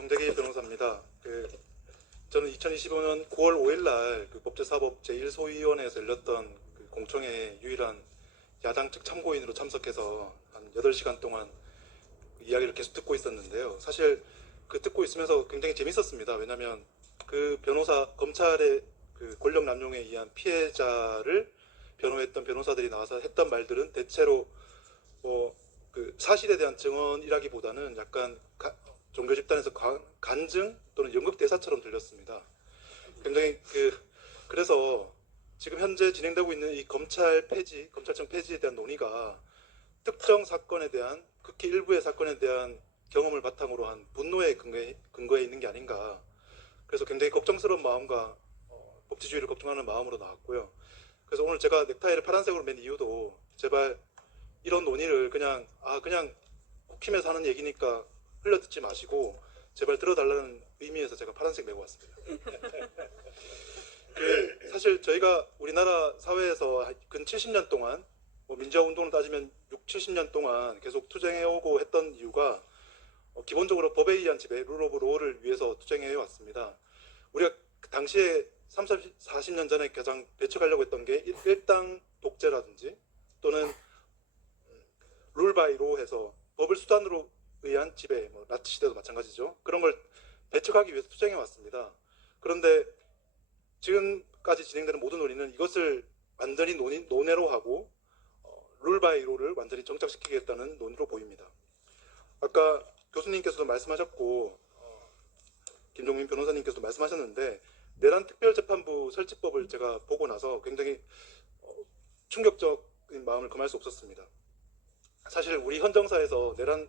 정대기 변호사입니다. 저는 2025년 9월 5일 날 법제사법 제1소위원회에서 열렸던 공청회 유일한 야당 측 참고인으로 참석해서 한 8시간 동안 이야기를 계속 듣고 있었는데요. 사실 듣고 있으면서 굉장히 재밌었습니다. 왜냐하면 검찰의 권력 남용에 의한 피해자를 변호했던 변호사들이 나와서 했던 말들은 대체로 사실에 대한 증언이라기보다는 약간 종교 집단에서 간증 또는 연극 대사처럼 들렸습니다. 굉장히 그래서 지금 현재 진행되고 있는 이 검찰청 폐지에 대한 논의가 특정 사건에 대한, 극히 일부의 사건에 대한 경험을 바탕으로 한 분노의 근거에 있는 게 아닌가. 그래서 굉장히 걱정스러운 마음과 법치주의를 걱정하는 마음으로 나왔고요. 그래서 오늘 제가 넥타이를 파란색으로 맨 이유도 제발 이런 논의를 그냥 국힘에서 하는 얘기니까 흘려듣지 마시고 제발 들어달라는 의미에서 제가 파란색 메고 왔습니다. 사실 저희가 우리나라 사회에서 근 70년 동안 민주화운동을 따지면 6, 70년 동안 계속 투쟁해오고 했던 이유가 기본적으로 법에 의한 지배, 룰 오브 로우를 위해서 투쟁해 왔습니다. 우리가 당시에 30, 40년 전에 가장 배척하려고 했던 게 일당 독재라든지 또는 룰 바이 로 해서 법을 수단으로 의한 지배, 나치 시대도 마찬가지죠. 그런 걸 배척하기 위해서 투쟁해 왔습니다. 그런데 지금까지 진행되는 모든 논의는 이것을 완전히 논외로 하고 룰 바이 로를 완전히 정착시키겠다는 논의로 보입니다. 아까 교수님께서도 말씀하셨고 김종민 변호사님께서도 말씀하셨는데 내란 특별재판부 설치법을 제가 보고 나서 굉장히 충격적인 마음을 금할 수 없었습니다. 사실 우리 헌정사에서 내란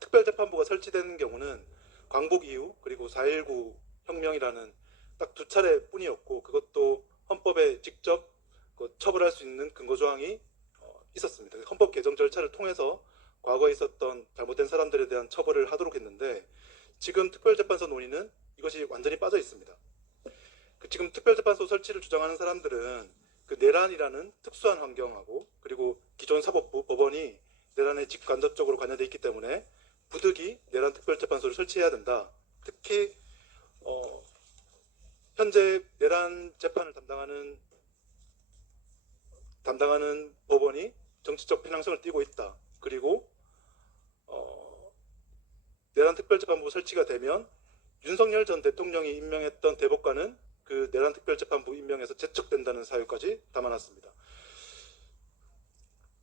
특별재판부가 설치된 경우는 광복 이후 그리고 4.19 혁명이라는 딱 2차례 뿐이었고 그것도 헌법에 직접 처벌할 수 있는 근거조항이 있었습니다. 헌법 개정 절차를 통해서 과거에 있었던 잘못된 사람들에 대한 처벌을 하도록 했는데 지금 특별재판소 논의는 이것이 완전히 빠져 있습니다. 지금 특별재판소 설치를 주장하는 사람들은 내란이라는 특수한 환경하고 그리고 기존 사법부, 법원이 내란에 직간접적으로 관여되어 있기 때문에 부득이 내란 특별재판소를 설치해야 된다. 특히 현재 내란 재판을 담당하는 법원이 정치적 편향성을 띠고 있다. 그리고 내란 특별재판부 설치가 되면 윤석열 전 대통령이 임명했던 대법관은 내란 특별재판부 임명에서 제척된다는 사유까지 담아놨습니다.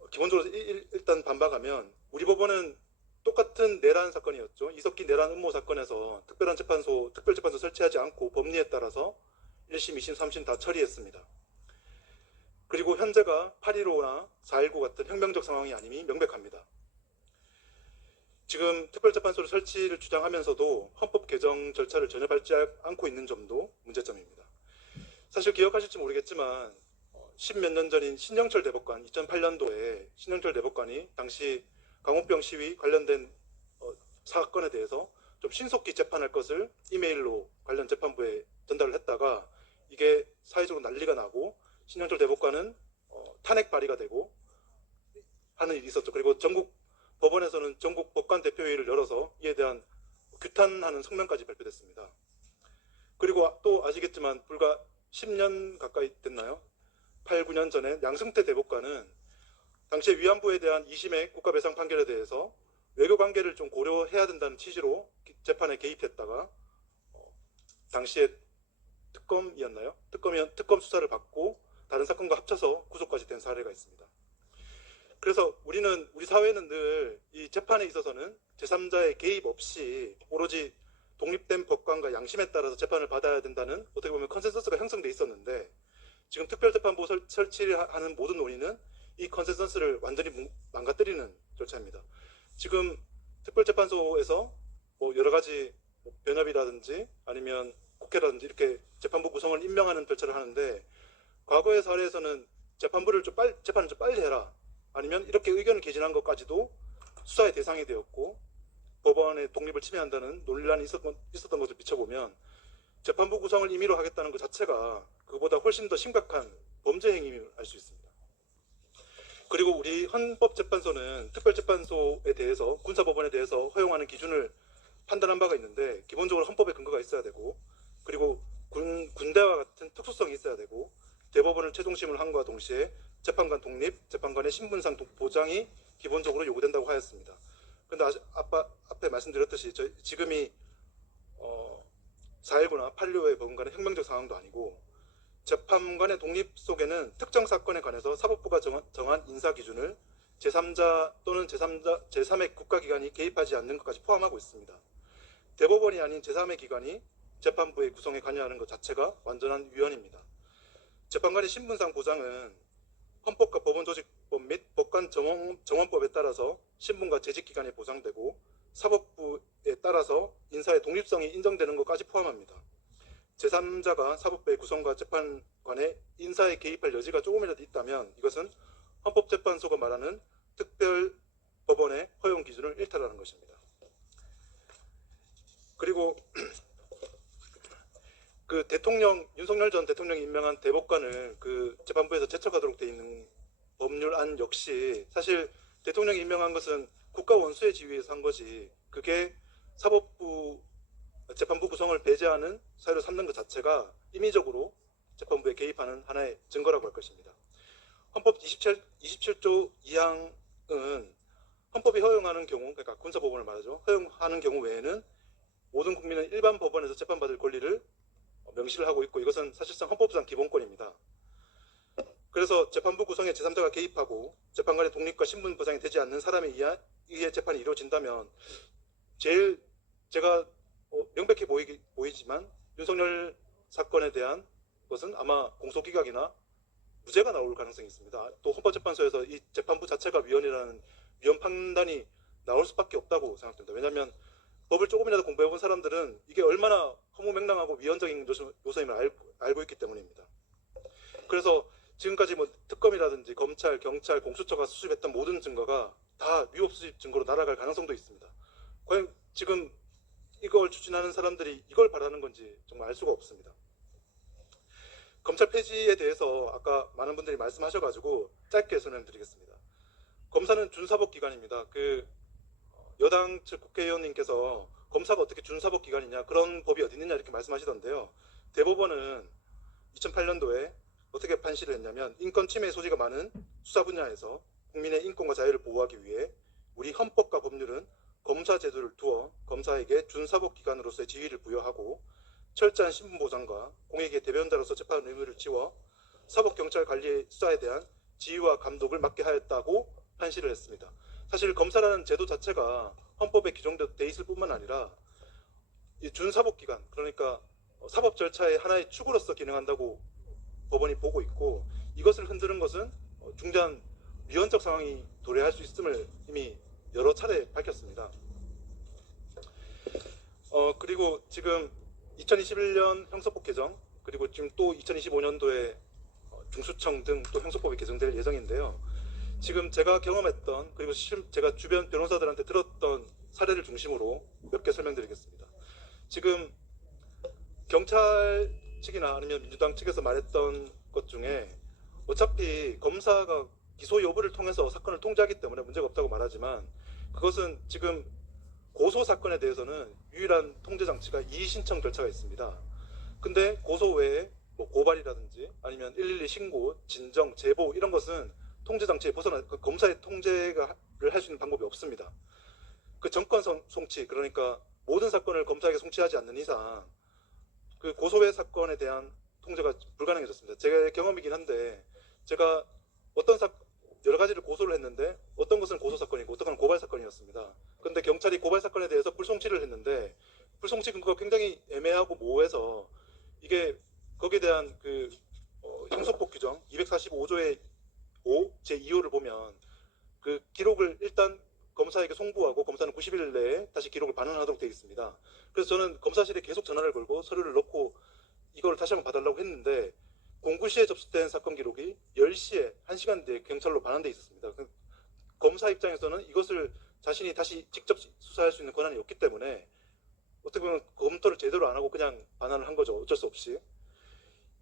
기본적으로 일단 반박하면 우리 법원은 똑같은 내란 사건이었죠. 이석기 내란 음모 사건에서 특별재판소 설치하지 않고 법리에 따라서 1심, 2심, 3심 다 처리했습니다. 그리고 현재가 8.15나 4.19 같은 혁명적 상황이 아님이 명백합니다. 지금 특별재판소를 설치를 주장하면서도 헌법 개정 절차를 전혀 밟지 않고 있는 점도 문제점입니다. 사실 기억하실지 모르겠지만 10몇 년 전인 신영철 대법관, 2008년도에 신영철 대법관이 당시 광우병 시위 관련된 사건에 대해서 좀 신속히 재판할 것을 이메일로 관련 재판부에 전달을 했다가 이게 사회적으로 난리가 나고 신영철 대법관은 탄핵 발의가 되고 하는 일이 있었죠. 그리고 전국 법원에서는 전국 법관 대표회의를 열어서 이에 대한 규탄하는 성명까지 발표됐습니다. 그리고 또 아시겠지만 불과 10년 가까이 됐나요? 8, 9년 전에 양승태 대법관은 당시에 위안부에 대한 2심의 국가배상 판결에 대해서 외교관계를 좀 고려해야 된다는 취지로 재판에 개입했다가 당시에 특검이었나요? 특검 수사를 받고 다른 사건과 합쳐서 구속까지 된 사례가 있습니다. 그래서 우리 사회는 늘 이 재판에 있어서는 제3자의 개입 없이 오로지 독립된 법관과 양심에 따라서 재판을 받아야 된다는 어떻게 보면 컨센서스가 형성돼 있었는데 지금 특별재판부 설치를 하는 모든 논의는 이 컨센서스를 완전히 망가뜨리는 절차입니다. 지금 특별재판소에서 여러 가지 변협이라든지 아니면 국회라든지 이렇게 재판부 구성을 임명하는 절차를 하는데 과거의 사례에서는 재판을 좀 빨리 해라. 아니면 이렇게 의견을 개진한 것까지도 수사의 대상이 되었고 법원의 독립을 침해한다는 논란이 있었던 것을 비춰보면 재판부 구성을 임의로 하겠다는 것 자체가 그보다 훨씬 더 심각한 범죄 행위를 알 수 있습니다. 그리고 우리 헌법재판소는 특별재판소에 대해서 군사법원에 대해서 허용하는 기준을 판단한 바가 있는데 기본적으로 헌법에 근거가 있어야 되고 그리고 군대와 같은 특수성이 있어야 되고 대법원을 최종심을 함과 동시에 재판관 독립, 재판관의 신분상 보장이 기본적으로 요구된다고 하였습니다. 그런데 앞에 말씀드렸듯이 지금이 4.19나 8.15의 법원과는 혁명적 상황도 아니고 재판관의 독립 속에는 특정 사건에 관해서 사법부가 정한 인사 기준을 제3자 또는 제3의 국가기관이 개입하지 않는 것까지 포함하고 있습니다. 대법원이 아닌 제3의 기관이 재판부의 구성에 관여하는 것 자체가 완전한 위헌입니다. 재판관의 신분상 보장은 헌법과 법원조직법 및 법관 정원법에 따라서 신분과 재직기간이 보장되고 사법부에 따라서 인사의 독립성이 인정되는 것까지 포함합니다. 제3자가 사법부의 구성과 재판관의 인사에 개입할 여지가 조금이라도 있다면 이것은 헌법재판소가 말하는 특별법원의 허용 기준을 일탈하는 것입니다. 그리고 그 윤석열 전 대통령이 임명한 대법관을 그 재판부에서 제척하도록 되어 있는 법률안 역시 사실 대통령이 임명한 것은 국가 원수의 지위에서 한 거지 그게 재판부 구성을 배제하는 사유를 삼는 것 자체가 임의적으로 재판부에 개입하는 하나의 증거라고 할 것입니다. 헌법 27조 2항은 헌법이 허용하는 경우, 그러니까 군사법원을 말하죠. 허용하는 경우 외에는 모든 국민은 일반 법원에서 재판받을 권리를 명시를 하고 있고 이것은 사실상 헌법상 기본권입니다. 그래서 재판부 구성에 제3자가 개입하고 재판관의 독립과 신분 보장이 되지 않는 사람에 의해 재판이 이루어진다면 제일 제가 명백해 보이지만 윤석열 사건에 대한 것은 아마 공소기각이나 무죄가 나올 가능성이 있습니다. 또 헌법재판소에서 이 재판부 자체가 위헌이라는 위헌 판단이 나올 수밖에 없다고 생각됩니다. 왜냐하면 법을 조금이라도 공부해본 사람들은 이게 얼마나 허무맹랑하고 위헌적인 요소임을 알고 있기 때문입니다. 그래서 지금까지 뭐 특검이라든지 검찰, 경찰, 공수처가 수집했던 모든 증거가 다 위법 수집 증거로 날아갈 가능성도 있습니다. 과연 지금 이걸 추진하는 사람들이 이걸 바라는 건지 정말 알 수가 없습니다. 검찰 폐지에 대해서 아까 많은 분들이 말씀하셔가지고 짧게 설명드리겠습니다. 검사는 준사법기관입니다. 그 여당 측 국회의원님께서 검사가 어떻게 준사법기관이냐 그런 법이 어디 있느냐 이렇게 말씀하시던데요. 대법원은 2008년도에 어떻게 판시를 했냐면 인권 침해 소지가 많은 수사 분야에서 국민의 인권과 자유를 보호하기 위해 우리 헌법과 법률은 검사 제도를 두어 검사에게 준사법기관으로서의 지위를 부여하고 철저한 신분 보장과 공익의 대변자로서 재판 의무를 지워 사법경찰 관리의 수사에 대한 지휘와 감독을 맡게 하였다고 판시를 했습니다. 사실 검사라는 제도 자체가 헌법에 규정돼 있을 뿐만 아니라 이 준사법기관 그러니까 사법 절차의 하나의 축으로서 기능한다고 법원이 보고 있고 이것을 흔드는 것은 중대한 위헌적 상황이 도래할 수 있음을 이미 여러 차례 밝혔습니다. 그리고 지금 2021년 형사법 개정 그리고 지금 또 2025년도에 중수청 등 또 형사법이 개정될 예정인데요. 지금 제가 경험했던 그리고 제가 주변 변호사들한테 들었던 사례를 중심으로 몇 개 설명드리겠습니다. 지금 경찰 측이나 아니면 민주당 측에서 말했던 것 중에 어차피 검사가 기소 여부를 통해서 사건을 통제하기 때문에 문제가 없다고 말하지만 그것은 지금 고소 사건에 대해서는 유일한 통제 장치가 이의신청 절차가 있습니다. 근데 고소 외에 뭐 고발이라든지 아니면 112 신고, 진정, 제보 이런 것은 통제 장치에 검사의 통제를 할 수 있는 방법이 없습니다. 그 정권 송치 그러니까 모든 사건을 검사에게 송치하지 않는 이상 그 고소외 사건에 대한 통제가 불가능해졌습니다. 제 경험이긴 한데 제가 여러 가지를 고소를 했는데 어떤 것은 고소 사건이고 어떤 것은 고발 사건이었습니다. 그런데 경찰이 고발 사건에 대해서 불송치를 했는데 불송치 근거가 굉장히 애매하고 모호해서 이게 거기에 대한 그 형사법 규정 245조의 5 제2호를 보면 그 기록을 일단 검사에게 송부하고 검사는 90일 내에 다시 기록을 반환하도록 되어 있습니다. 그래서 저는 검사실에 계속 전화를 걸고 서류를 넣고 이걸 다시 한번 봐달라고 했는데 09시에 접수된 사건 기록이 10시에 1시간 뒤에 경찰로 반환되어 있었습니다. 검사 입장에서는 이것을 자신이 다시 직접 수사할 수 있는 권한이 없기 때문에 어떻게 보면 검토를 제대로 안 하고 그냥 반환을 한 거죠. 어쩔 수 없이.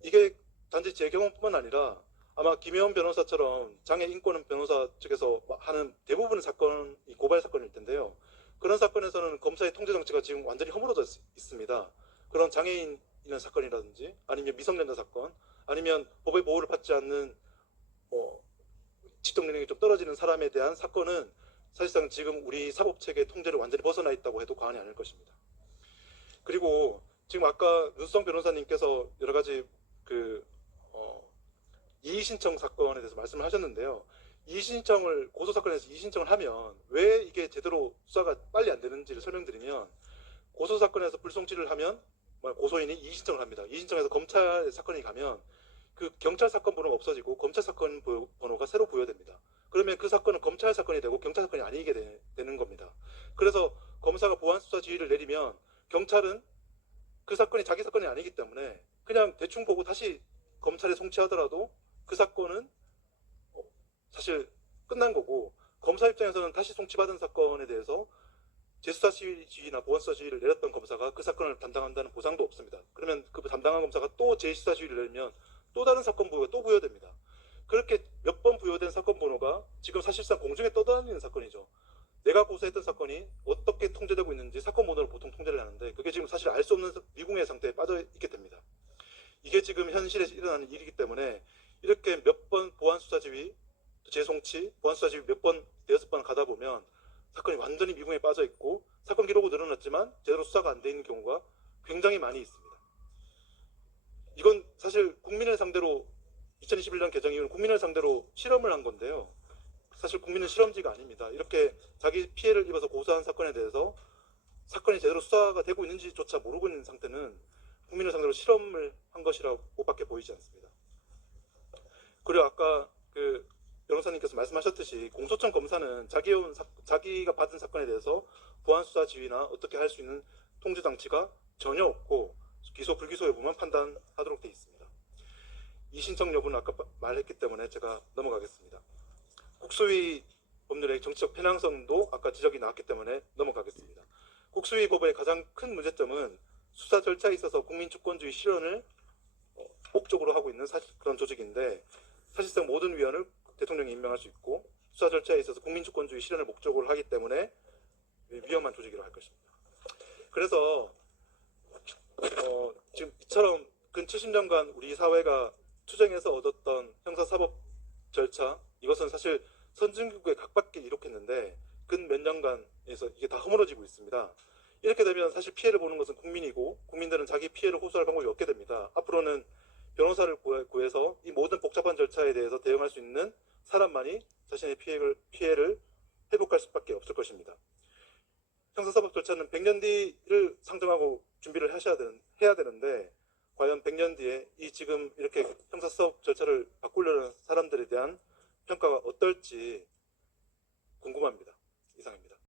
이게 단지 제 경험뿐만 아니라 아마 김혜원 변호사처럼 장애 인권 변호사 측에서 하는 대부분의 사건이 고발 사건일 텐데요. 그런 사건에서는 검사의 통제 장치가 지금 완전히 허물어져 있습니다. 그런 장애인 있는 사건이라든지 아니면 미성년자 사건 아니면 법의 보호를 받지 않는 지적 능력이 좀 떨어지는 사람에 대한 사건은 사실상 지금 우리 사법체계 통제를 완전히 벗어나 있다고 해도 과언이 아닐 것입니다. 그리고 지금 아까 윤수성 변호사님께서 여러 가지 이의신청 사건에 대해서 말씀을 하셨는데요. 이의신청을 고소사건에서 이의신청을 하면 왜 이게 제대로 수사가 빨리 안 되는지를 설명드리면 고소사건에서 불송치를 하면 고소인이 이의신청을 합니다. 이의신청에서 검찰 사건이 가면 그 경찰 사건 번호가 없어지고 검찰 사건 번호가 새로 부여됩니다. 그러면 그 사건은 검찰 사건이 되고 경찰 사건이 아니게 되는 겁니다. 그래서 검사가 보안 수사 지휘를 내리면 경찰은 그 사건이 자기 사건이 아니기 때문에 그냥 대충 보고 다시 검찰에 송치하더라도 그 사건은 사실 끝난 거고 검사 입장에서는 다시 송치받은 사건에 대해서 재수사 지휘나 보안 수사 지휘를 내렸던 검사가 그 사건을 담당한다는 보장도 없습니다. 그러면 그 담당한 검사가 또 재수사 지휘를 내리면 또 다른 사건 번호가 또 부여됩니다. 그렇게 몇 번 부여된 사건 번호가 지금 사실상 공중에 떠다니는 사건이죠. 내가 고소했던 사건이 어떻게 통제되고 있는지 사건 번호를 보통 통제를 하는데 그게 지금 사실 알 수 없는 미궁의 상태에 빠져 있게 됩니다. 이게 지금 현실에서 일어나는 일이기 때문에 이렇게 몇 번 보안 수사 지휘, 재송치, 보안 수사 지휘 몇 번, 대여섯 번 가다 보면 사건이 완전히 미궁에 빠져 있고 사건 기록은 늘어났지만 제대로 수사가 안 돼 있는 경우가 굉장히 많이 있습니다. 이건 사실 국민을 상대로 2021년 개정 이후는 국민을 상대로 실험을 한 건데요. 사실 국민은 실험지가 아닙니다. 이렇게 자기 피해를 입어서 고소한 사건에 대해서 사건이 제대로 수사가 되고 있는지조차 모르고 있는 상태는 국민을 상대로 실험을 한 것이라고밖에 보이지 않습니다. 그리고 아까 그 변호사님께서 말씀하셨듯이 공소청 검사는 자기가 받은 사건에 대해서 보안 수사 지휘나 어떻게 할 수 있는 통제 장치가 전혀 없고 기소 불기소 여부만 판단하도록 되어 있습니다. 이 신청 여부는 아까 말했기 때문에 제가 넘어가겠습니다. 국수위 법률의 정치적 편향성도 아까 지적이 나왔기 때문에 넘어가겠습니다. 국수위 법의 가장 큰 문제점은 수사 절차에 있어서 국민주권주의 실현을 목적으로 하고 있는 그런 조직인데 사실상 모든 위원을 대통령이 임명할 수 있고 수사 절차에 있어서 국민주권주의 실현을 목적으로 하기 때문에 위험한 조직이라고 할 것입니다. 그래서 지금 이처럼 근 70년간 우리 사회가 투쟁해서 얻었던 형사사법 절차 이것은 사실 선진국에 각받게 이룩했는데 근 몇 년간에서 이게 다 허물어지고 있습니다. 이렇게 되면 사실 피해를 보는 것은 국민이고 국민들은 자기 피해를 호소할 방법이 없게 됩니다. 앞으로는 변호사를 구해서 이 모든 복잡한 절차에 대해서 대응할 수 있는 사람만이 자신의 피해를 회복할 수밖에 없을 것입니다. 형사사법 절차는 100년 뒤를 상정하고 준비를 해야 되는데 과연 100년 뒤에 이 지금 이렇게 형사사법 절차를 바꾸려는 사람들에 대한 평가가 어떨지 궁금합니다.